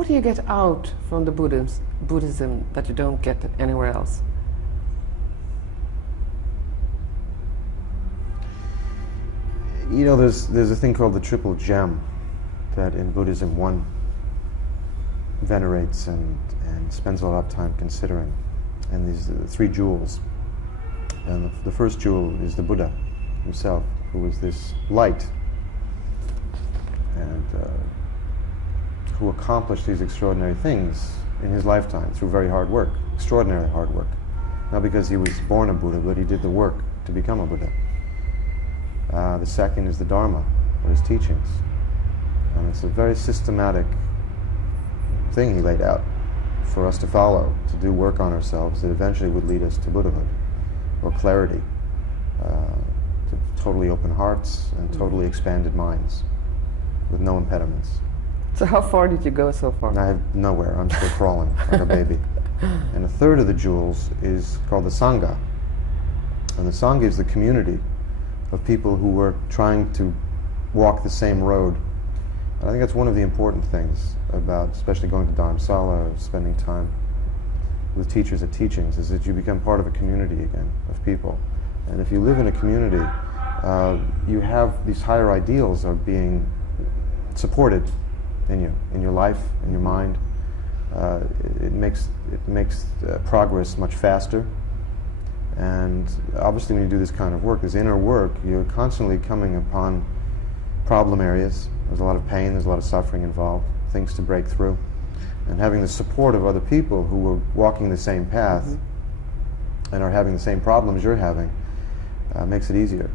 what do you get out from the Buddhism that you don't get anywhere else? You know, there's a thing called the triple gem that in Buddhism one venerates and spends a lot of time considering. And these are the three jewels. And the first jewel is the Buddha himself, who was this light and who accomplished these extraordinary things in his lifetime through very hard work, extraordinarily hard work. Not because he was born a Buddha, but he did the work to become a Buddha. The second is the Dharma, or his teachings. And it's a very systematic thing he laid out for us to follow, to do work on ourselves that eventually would lead us to Buddhahood, or clarity, to totally open hearts and totally expanded minds, with no impediments. So how far did you go so far? I have nowhere. I'm still crawling like a baby. And a third of the jewels is called the Sangha. And the Sangha is the community of people who were trying to walk the same road. And I think that's one of the important things about, especially going to Dharamsala or spending time with teachers at teachings, is that you become part of a community again of people. And if you live in a community, you have these higher ideals are being supported in you, in your life, in your mind. It makes progress much faster. And obviously when you do this kind of work, this inner work, you're constantly coming upon problem areas. There's a lot of pain, there's a lot of suffering involved, things to break through. And having the support of other people who are walking the same path and are having the same problems you're having makes it easier,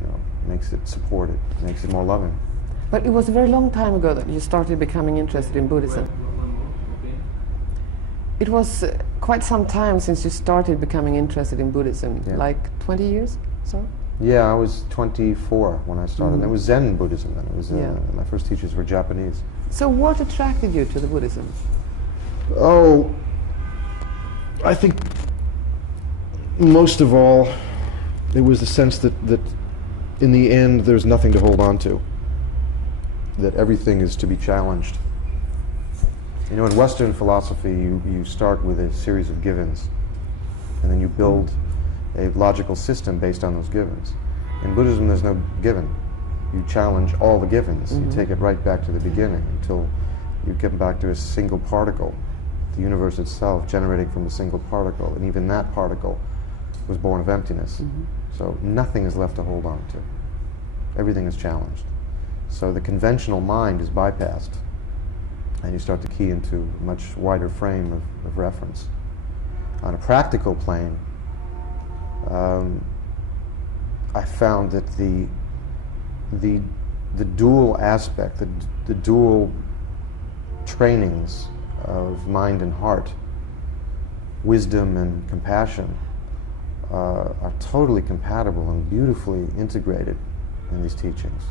you know, makes it supported, makes it more loving. But it was a very long time ago that you started becoming interested in Buddhism. It was quite some time since you started becoming interested in Buddhism, like 20 years, so? Yeah, I was 24 when I started. It was Zen Buddhism then. It was my first teachers were Japanese. So what attracted you to the Buddhism? Oh, I think most of all, it was the sense that in the end there's nothing to hold on to, that everything is to be challenged. You know, in Western philosophy, you start with a series of givens, and then you build a logical system based on those givens. In Buddhism, there's no given. You challenge all the givens. You take it right back to the beginning until you get back to a single particle, the universe itself generating from a single particle, and even that particle was born of emptiness. So nothing is left to hold on to. Everything is challenged. So the conventional mind is bypassed, and you start to key into a much wider frame of reference. On a practical plane, I found that the dual aspect, the dual trainings of mind and heart, wisdom and compassion, are totally compatible and beautifully integrated in these teachings.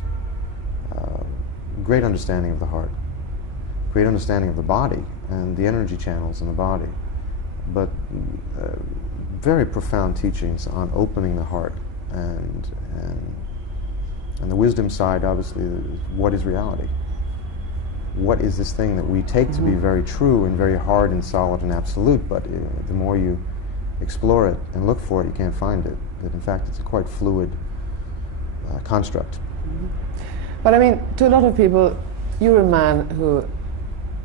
Great understanding of the heart, great understanding of the body and the energy channels in the body, but very profound teachings on opening the heart, and the wisdom side, obviously, is what is reality? What is this thing that we take to be very true and very hard and solid and absolute, but the more you explore it and look for it, you can't find it. That in fact it's a quite fluid construct. But I mean, to a lot of people, you're a man who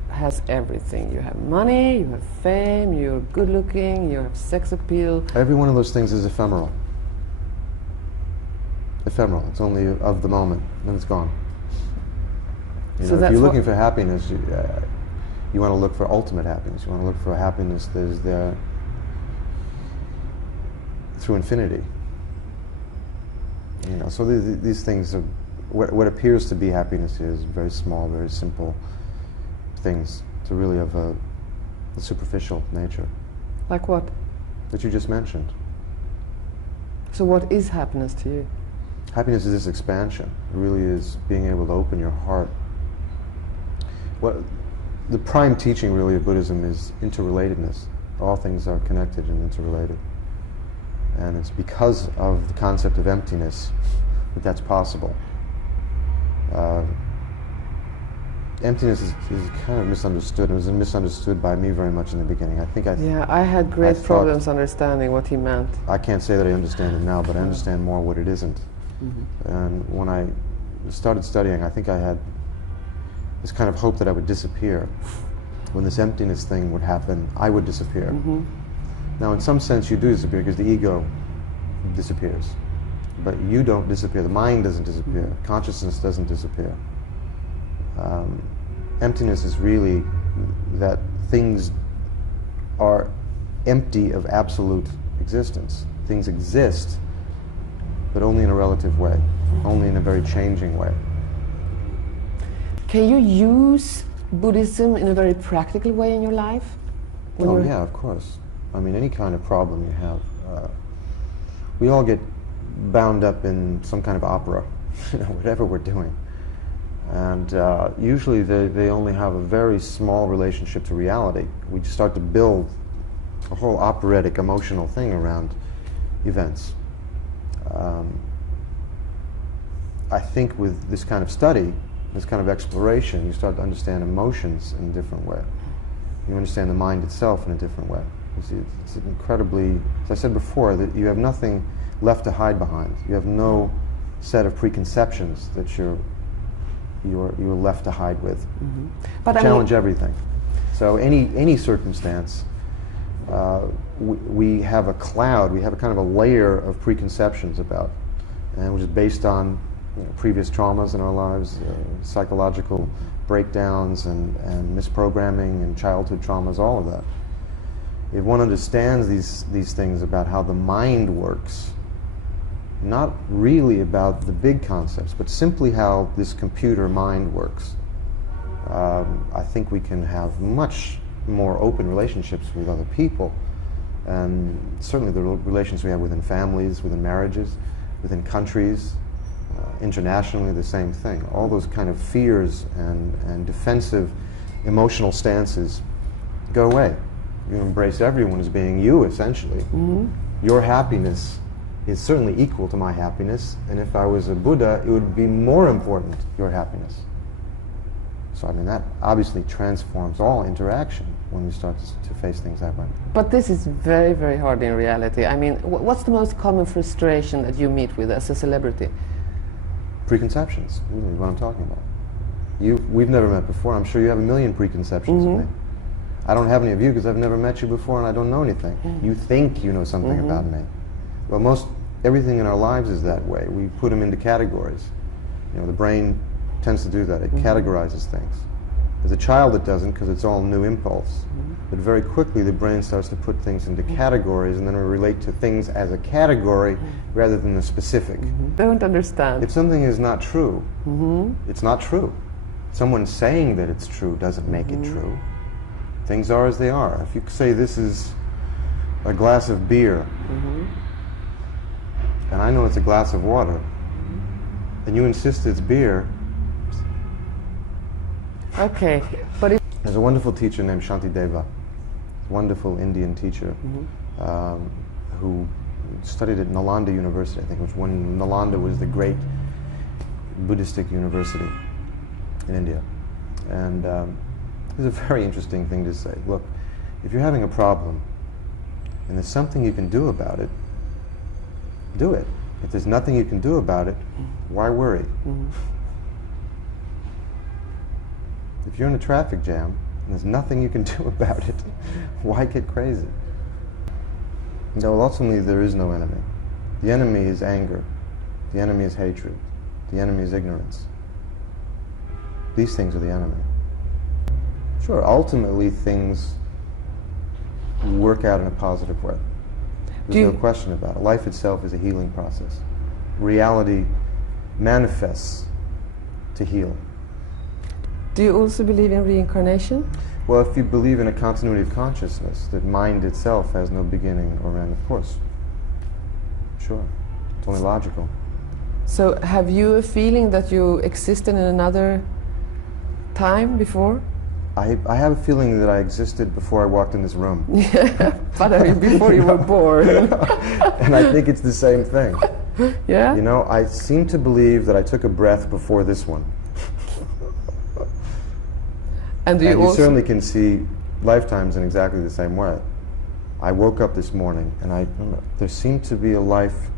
has everything. You have money, you have fame, you're good looking, you have sex appeal. Every one of those things is ephemeral. Ephemeral. It's only of the moment, then it's gone. You know, if you're looking for happiness, you want to look for ultimate happiness. You want to look for a happiness that is there through infinity. You know, so these things are what appears to be happiness is very small, very simple things. It's really of a superficial nature. Like what? That you just mentioned. So what is happiness to you? Happiness is this expansion. It really is being able to open your heart. What the prime teaching really of Buddhism is interrelatedness. All things are connected and interrelated. And it's because of the concept of emptiness that that's possible. emptiness is kind of misunderstood. It was misunderstood by me very much in the beginning. Yeah, I had great problems understanding what he meant. I can't say that I understand it now, but I understand more what it isn't. Mm-hmm. And when I started studying, I think I had this kind of hope that I would disappear. When this emptiness thing would happen, I would disappear. Mm-hmm. Now, in some sense, you do disappear because the ego disappears. But you don't disappear. The mind doesn't disappear. Mm-hmm. Consciousness doesn't disappear. Emptiness is really that things are empty of absolute existence. Things exist, but only in a relative way, only in a very changing way. Can you use Buddhism in a very practical way in your life? Oh yeah, of course. I mean, any kind of problem you have. We all get bound up in some kind of opera, whatever we're doing. And usually they only have a very small relationship to reality. We just start to build a whole operatic, emotional thing around events. I think with this kind of study, this kind of exploration, you start to understand emotions in a different way. You understand the mind itself in a different way. You see, it's incredibly, as I said before, that you have nothing left to hide behind. You have no set of preconceptions that you're left to hide with. Mm-hmm. But challenge everything. So any circumstance, we have a cloud, we have a kind of a layer of preconceptions about, and which is based on previous traumas in our lives, psychological breakdowns and misprogramming and childhood traumas, all of that. If one understands these things about how the mind works, not really about the big concepts, but simply how this computer mind works, I think we can have much more open relationships with other people, and certainly the relations we have within families, within marriages, within countries, internationally, the same thing. All those kind of fears and defensive emotional stances go away. You embrace everyone as being you, essentially. Mm-hmm. Your happiness is certainly equal to my happiness, and if I was a Buddha, it would be more important, your happiness. So I mean, that obviously transforms all interaction when we start to face things that way. But this is very, very hard in reality. I mean, what's the most common frustration that you meet with as a celebrity? Preconceptions, really, what I'm talking about. We've never met before. I'm sure you have a million preconceptions of me. I don't have any of you because I've never met you before and I don't know anything. You think you know something about me. Well, everything in our lives is that way. We put them into categories. The brain tends to do that. It categorizes things. As a child it doesn't because it's all new impulse. But very quickly the brain starts to put things into categories, and then we relate to things as a category rather than the specific. Don't understand. If something is not true, it's not true. Someone saying that it's true doesn't make it true. Things are as they are. If you say this is a glass of beer, and I know it's a glass of water, and you insist it's beer. Okay, but if there's a wonderful teacher named Shantideva, wonderful Indian teacher, who studied at Nalanda University, I think, which when Nalanda was the great Buddhistic university in India. And it's a very interesting thing to say. Look, if you're having a problem and there's something you can do about it, do it. If there's nothing you can do about it, why worry? If you're in a traffic jam and there's nothing you can do about it, why get crazy? No, ultimately there is no enemy. The enemy is anger. The enemy is hatred. The enemy is ignorance. These things are the enemy. Sure, ultimately things work out in a positive way. There's no question about it. Life itself is a healing process. Reality manifests to heal. do you also believe in reincarnation? Well, if you believe in a continuity of consciousness, that mind itself has no beginning or end, of course. Sure. It's only logical. So have you a feeling that you existed in another time before? I have a feeling that I existed before I walked in this room. Yeah, but I mean before you were born. And I think it's the same thing. Yeah? You know, I seem to believe that I took a breath before this one. And you also certainly can see lifetimes in exactly the same way. I woke up this morning and there seemed to be a life,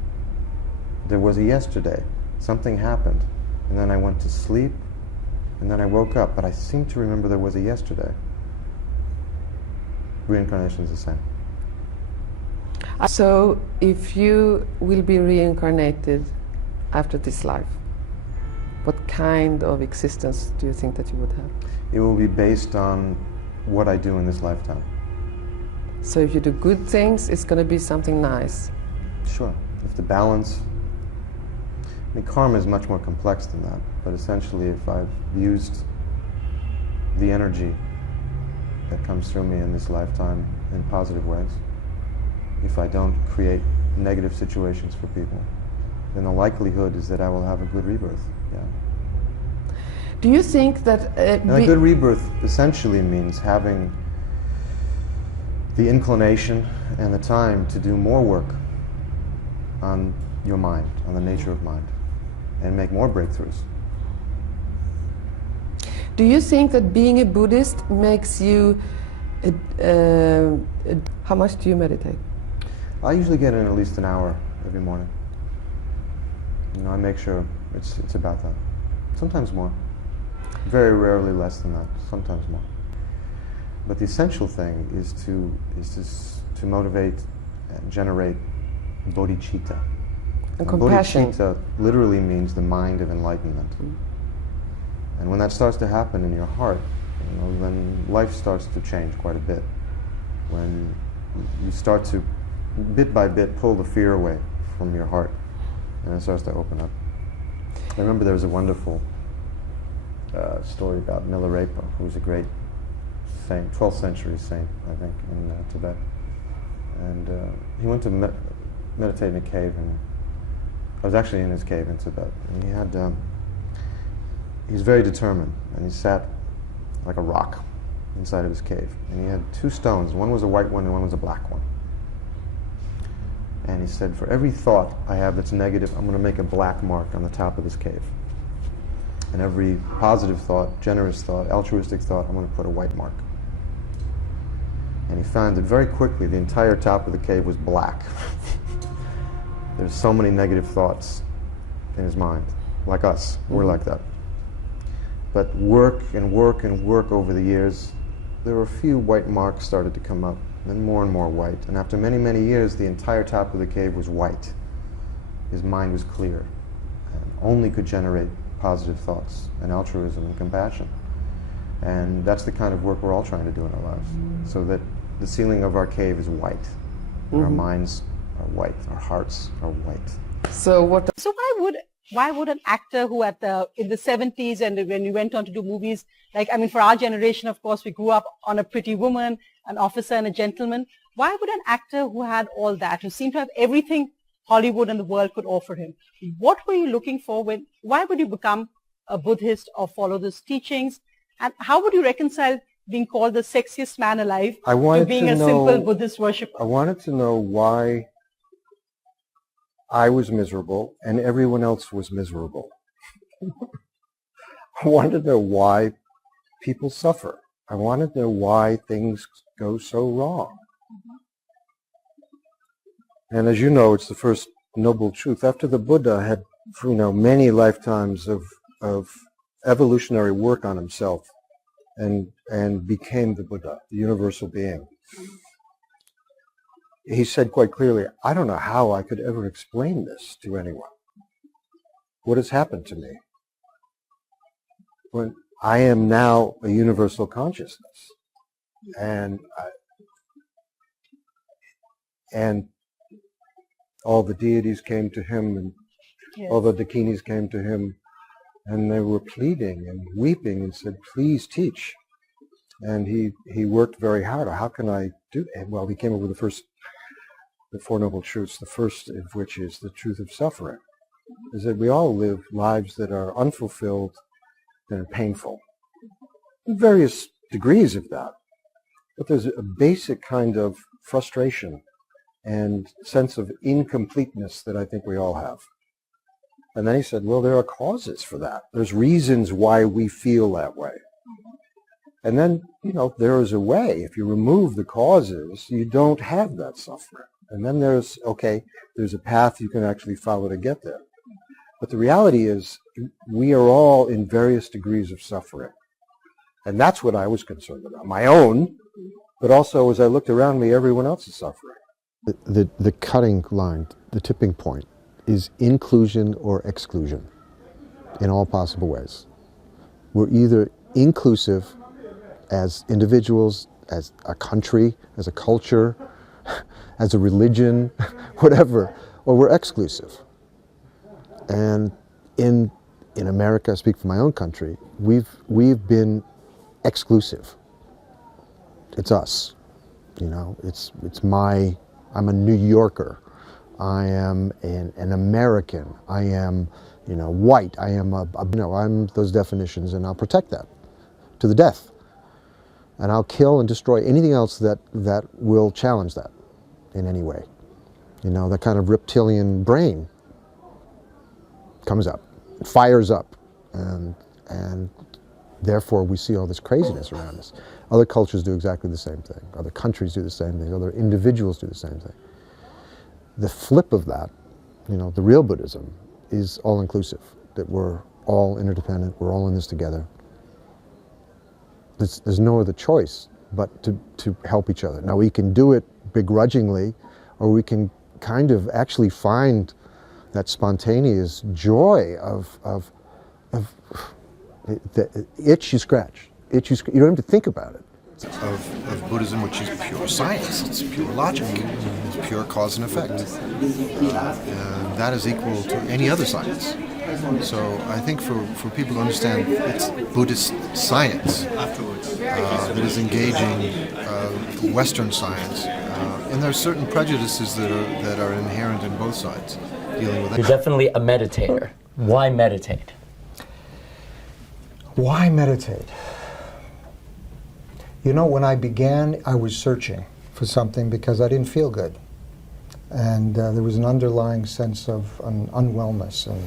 there was a yesterday. Something happened. And then I went to sleep, and then I woke up, but I seem to remember there was a yesterday. Reincarnation is the same. So, if you will be reincarnated after this life, what kind of existence do you think that you would have? It will be based on what I do in this lifetime. So if you do good things, it's going to be something nice. Sure. If the balance... I mean, karma is much more complex than that, but essentially if I've used the energy that comes through me in this lifetime in positive ways, if I don't create negative situations for people, then the likelihood is that I will have a good rebirth. Yeah. Do you think that... and a good rebirth essentially means having the inclination and the time to do more work on your mind, on the nature of mind, and make more breakthroughs. Do you think that being a Buddhist makes you... how much do you meditate? I usually get in at least an hour every morning. You know, I make sure it's about that. Sometimes more. Very rarely less than that. Sometimes more. But the essential thing is to motivate and generate bodhicitta. And compassion. Bodhicitta literally means the mind of enlightenment. And when that starts to happen in your heart, you know, then life starts to change quite a bit. When you start to, bit by bit, pull the fear away from your heart, and it starts to open up. I remember there was a wonderful story about Milarepa, who was a great saint, 12th century saint, I think, in Tibet. And he went to meditate in a cave, and I was actually in his cave in Tibet. And he was very determined, and he sat like a rock inside of his cave. And he had two stones. One was a white one and one was a black one. And he said, for every thought I have that's negative, I'm going to make a black mark on the top of this cave. And every positive thought, generous thought, altruistic thought, I'm going to put a white mark. And he found that very quickly the entire top of the cave was black. There's so many negative thoughts in his mind, like us. We're like that. But work and work and work over the years, there were a few white marks started to come up, and more white. And after many, many years, the entire top of the cave was white. His mind was clear, and only could generate positive thoughts and altruism and compassion. And that's the kind of work we're all trying to do in our lives, so that the ceiling of our cave is white, and our minds are white, our hearts are white. So what? So why would an actor who in the 70s and when we went on to do movies, like, I mean, for our generation, of course, we grew up on a pretty woman, an officer and a gentleman. Why would an actor who had all that, who seemed to have everything Hollywood and the world could offer him, what were you looking for? Why would you become a Buddhist or follow those teachings? And how would you reconcile being called the sexiest man alive to being a simple Buddhist worshipper? I wanted to know why I was miserable and everyone else was miserable. I wanted to know why people suffer. I wanted to know why things go so wrong. And as you know, it's the first noble truth. After the Buddha had, many lifetimes of evolutionary work on himself and became the Buddha, the universal being, he said quite clearly, I don't know how I could ever explain this to anyone. What has happened to me? When I am now a universal consciousness, and all the deities came to him, and all the dakinis came to him, and they were pleading and weeping and said, please teach. And he worked very hard. How can I do it? Well, he came up with the Four Noble Truths, the first of which is the truth of suffering, is that we all live lives that are unfulfilled and painful. Various degrees of that. But there's a basic kind of frustration and sense of incompleteness that I think we all have. And then he said, well, there are causes for that. There's reasons why we feel that way. And then, there is a way. If you remove the causes, you don't have that suffering. And then there's a path you can actually follow to get there. But the reality is, we are all in various degrees of suffering. And that's what I was concerned about. My own, but also as I looked around me, everyone else is suffering. The cutting line, the tipping point, is inclusion or exclusion in all possible ways. We're either inclusive as individuals, as a country, as a culture, as a religion, whatever, or we're exclusive. And in America, I speak for my own country, we've been exclusive. It's us, I'm a New Yorker. I am an American. I am, white. I am I'm those definitions, and I'll protect that to the death. And I'll kill and destroy anything else that will challenge that in any way. That kind of reptilian brain comes up, fires up, and therefore we see all this craziness around us. Other cultures do exactly the same thing. Other countries do the same thing. Other individuals do the same thing. The flip of that, the real Buddhism, is all-inclusive, that we're all interdependent, we're all in this together. There's no other choice but to help each other. Now, we can do it begrudgingly, or we can kind of actually find that spontaneous joy of the itch you scratch. You don't have to think about it. Of Buddhism, which is pure science, it's pure logic, it's pure cause and effect. And that is equal to any other science. So I think for people to understand, it's Buddhist science that is engaging Western science. And there are certain prejudices that are inherent in both sides dealing with that. You're definitely a meditator. Why meditate? Why meditate? When I began, I was searching for something because I didn't feel good. And there was an underlying sense of an unwellness and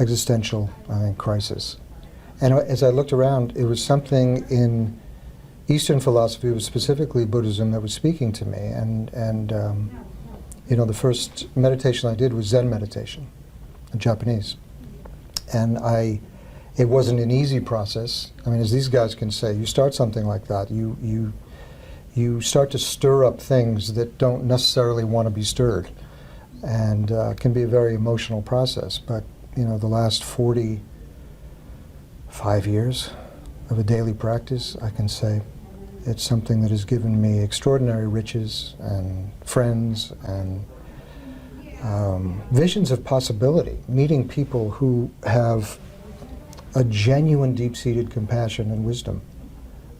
existential, crisis. And as I looked around, it was something in Eastern philosophy, it was specifically Buddhism, that was speaking to me. And the first meditation I did was Zen meditation, in Japanese. And it wasn't an easy process. I mean, as these guys can say, you start something like that, you start to stir up things that don't necessarily want to be stirred, and can be a very emotional process. But the last 45 years of a daily practice, I can say it's something that has given me extraordinary riches and friends and visions of possibility, meeting people who have a genuine deep-seated compassion and wisdom.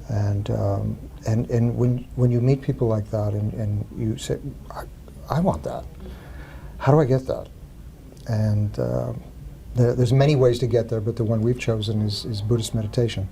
And when you meet people like that and you say, I want that, how do I get that? And there's many ways to get there, but the one we've chosen is Buddhist meditation.